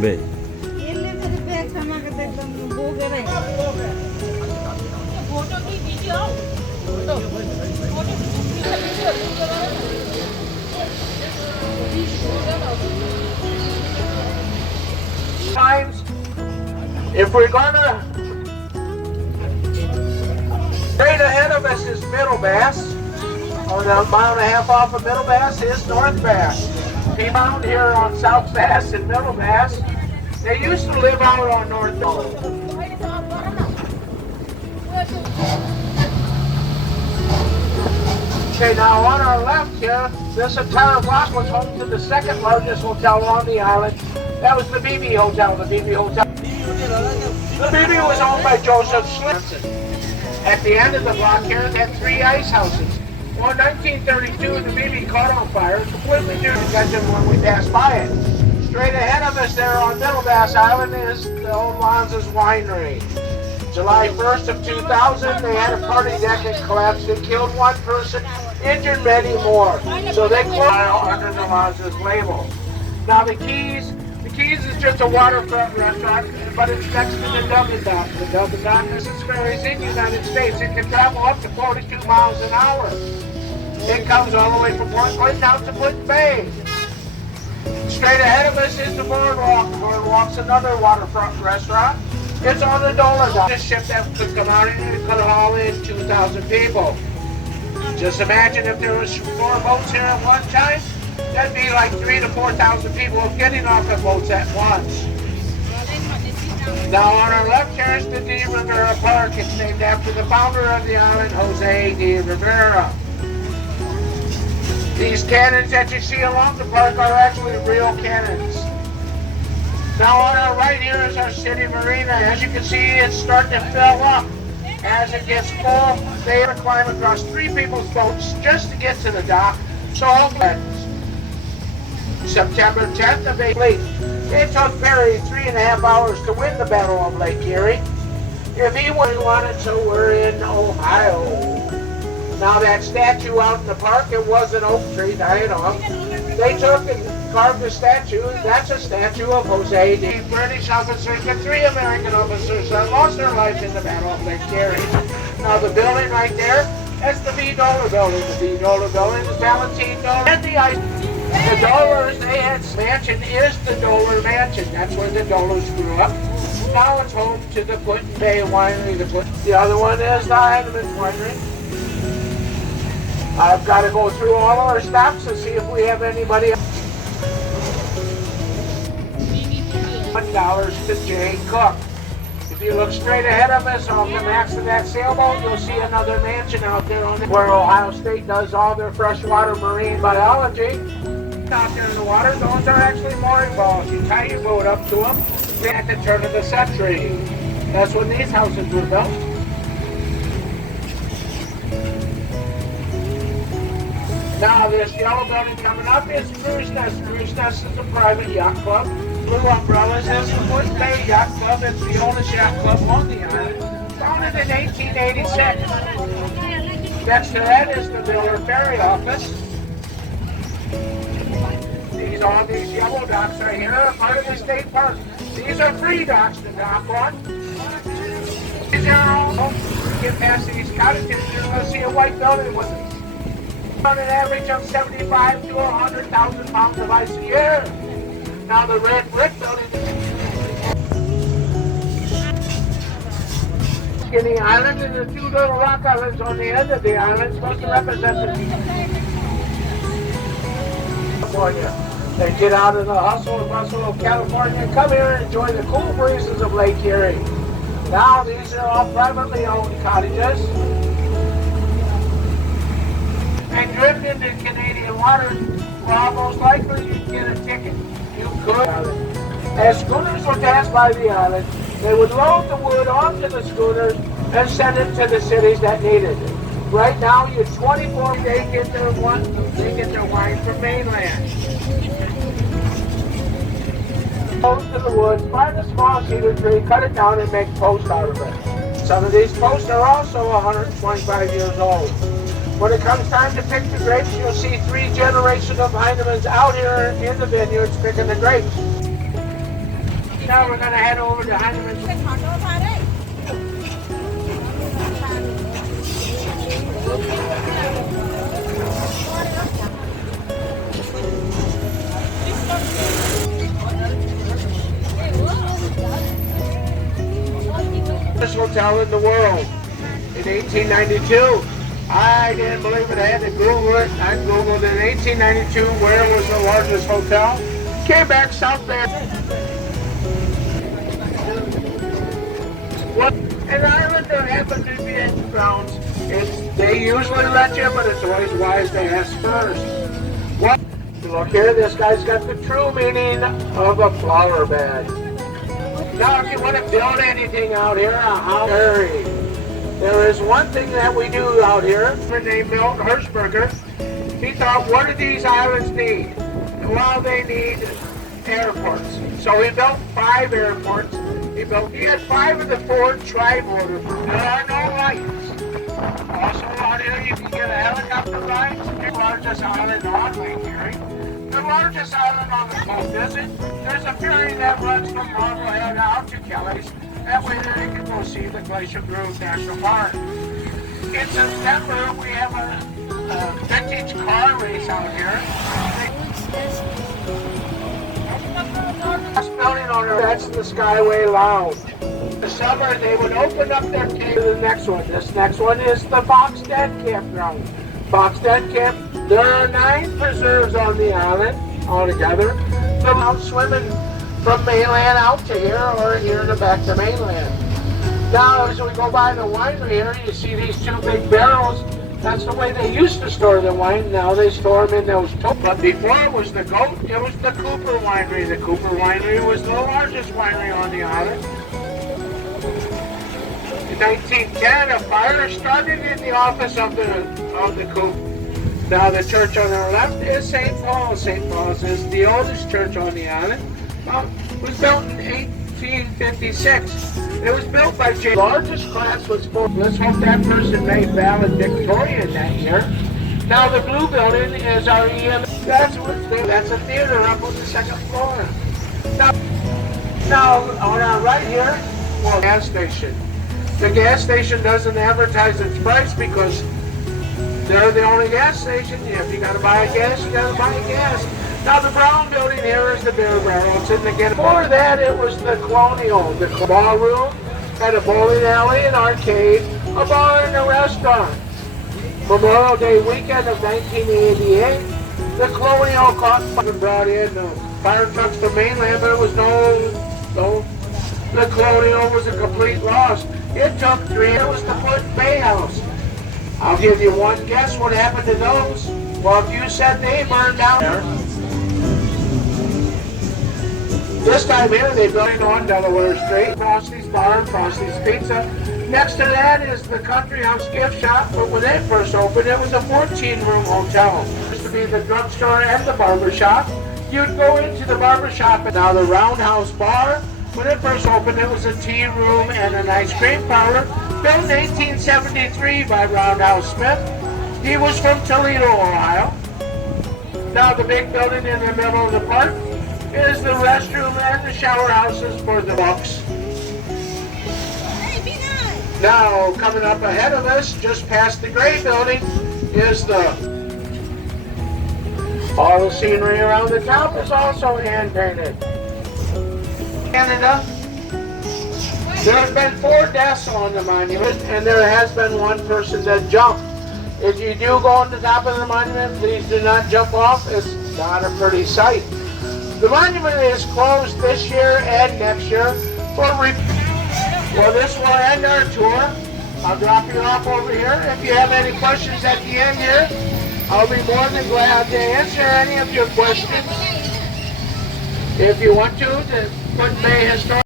Bay. Times, if we're gonna, straight ahead of us is Middle Bass. On a mile and a half off of Middle Bass is North Bass. Came out here on South Bass and Middle Bass. They used to live out on North Bass. Okay, now on our left here, this entire block was home to the second largest hotel on the island. That was the BB Hotel, the BB Hotel. The BB was owned by Joseph Slimson. At the end of the block here, it had 3 ice houses. Well, in 1932, the BB caught on fire, completely new attention when we passed by it. Straight ahead of us there on Middle Bass Island is the old Lanza's Winery. July 1st of 2000, they had a party deck that collapsed and killed 1 person, injured many more. So they closed under the Lanza's label. Now the Keys is just a waterfront restaurant, but it's next to the Dublin Dock. The Dublin Dock is in the United States. It can travel up to 42 miles an hour. It comes all the way from Port Clinton down to Clinton Bay. Straight ahead of us is the Boardwalk. The Boardwalk's another waterfront restaurant. It's on the Dollar Dock. This ship that could come out and it could haul in 2,000 people. Just imagine if there was 4 boats here at one time. That'd be like 3,000 to 4,000 people getting off the boats at once. Now on our left here is the De Rivera Park. It's named after the founder of the island, Jose De Rivera. These cannons that you see along the park are actually real cannons. Now on our right here is our city marina. As you can see, it's starting to fill up. As it gets full, they have to climb across 3 people's boats just to get to the dock. So September 10th of Lake. It took Perry 3.5 hours to win the Battle of Lake Erie. If he wanted to, we're in Ohio. Now that statue out in the park, it was an oak tree dying off. They took and carved the statue. That's a statue of Jose D. British officers and 3 American officers that lost their lives in the Battle of Lake Erie. Now the building right there, that's the B. Dollar Building. The B. Dollar Building is Valentine Dollar. And the Dollars, they had mansion is the Dollar Mansion. That's where the Dollars grew up. Now it's home to the Clinton Bay Winery. The other one is the Heineman's Winery. I've got to go through all our stops to see if we have anybody else. $1 to Jay Cook. If you look straight ahead of us off the max of that sailboat, you'll see another mansion out there on where Ohio State does all their freshwater marine biology. Out there in the water, those are actually mooring balls. You tie your boat up to them at the turn of the century. That's when these houses were built. Now this yellow building coming up is Cruise Nest. Cruise Nest is a private yacht club. Blue Umbrellas is the Clinton Bay Yacht Club. It's the oldest yacht club on the island. Founded in 1886. Next to that is the Miller Ferry Office. All these yellow docks right here are part of the state park. These are free docks to dock on. These are all, get past these cottages, you're going to see a white building with on an average of 75 to 100,000 pounds of ice a year. Now the red brick building. Skinny Island and the 2 little rock islands on the end of the island supposed to represent the California. And get out of the hustle and bustle of California and come here and enjoy the cool breezes of Lake Erie. Now these are all privately owned cottages. And drift into Canadian waters, well, most likely you'd get a ticket. You could. As schooners would pass by the island, they would load the wood onto the schooners and send it to the cities that needed it. Right now, you're 24, they get their wine from mainland. Go to the woods, find a small cedar tree, cut it down, and make posts out of it. Some of these posts are also 125 years old. When it comes time to pick the grapes, you'll see 3 generations of Heinemans out here in the vineyards picking the grapes. Now we're going to head over to Heineman's. This hotel in the world in 1892. I didn't believe it. I had to Google it. I Googled it in 1892 where was the largest hotel. Came back South Bend. What? An island that happens to be in grounds. They usually let you, but it's always wise to ask first. What? Look here, this guy's got the true meaning of a flower bed. Now, if you want to build anything out here, there is one thing that we do out here. Named Milton Hershberger. He thought, what do these islands need? Well, they need airports. So he built 5 airports. He had 5 of the 4 tri-motor. There are no lights. Also out here, you can get a helicopter ride. The largest island on Lake Erie. The largest island on the coast, is it? There's a ferry that runs from Marblehead out to Kelly's. That way there you can go see the Glacier Grove National Park. In September, we have a vintage car race out here. Building owner, that's the Skyway Lounge. In the summer, they would open up their cave to the next one. This next one is the Boxstead Campground. Boxstead Camp. There are 9 preserves on the island altogether. From out swimming from mainland out to here or here to back to mainland. Now, as we go by the winery here, you see these 2 big barrels. That's the way they used to store the wine. Now they store them in those totes. But before it was the goat, it was the Cooper Winery. The Cooper Winery was the largest winery on the island. In 1910, a fire started in the office of the Cooper. Now the church on our left is St. Paul's. St. Paul's is the oldest church on the island. It was built in 1856. It was built by James. The largest class was 4. Let's hope that person made valedictorian that year. Now the blue building is our EM. That's a theater up on the 2nd floor. Now on our right here, well, gas station. The gas station doesn't advertise its price because they're the only gas station. If you gotta buy a gas, you gotta buy gas. Now the brown building here is the beer barrel. It's in the get. Before that, it was the Colonial. The ballroom had a bowling alley, an arcade, a bar, and a restaurant. Memorial Day weekend of 1988, the Colonial caught fire and brought in fire trucks from mainland, but it was the Colonial was a complete loss. It took 3 hours to put Bay House. I'll give you one guess what happened to those. Well, if you said they burned down there. This time here, they built on Delaware Street, Frosty's Bar, Frosty's Pizza. Next to that is the Country House Gift Shop, but when it first opened, it was a 14-room hotel. It used to be the drugstore and the barber shop. You'd go into the barber shop, and now the Roundhouse Bar, when it first opened, it was a tea room and an ice cream parlor, built in 1873 by Roundhouse Smith. He was from Toledo, Ohio. Now the big building in the middle of the park is the restroom and the shower houses for the Bucks. Now, coming up ahead of us, just past the gray building, is all the scenery around the top is also hand-painted. Canada, there have been 4 deaths on the monument, and there has been 1 person that jumped. If you do go on the top of the monument, please do not jump off. It's not a pretty sight. The monument is closed this year and next year for well, this will end our tour. I'll drop you off over here. If you have any questions at the end here, I'll be more than glad to answer any of your questions. If you want to put Bay Historic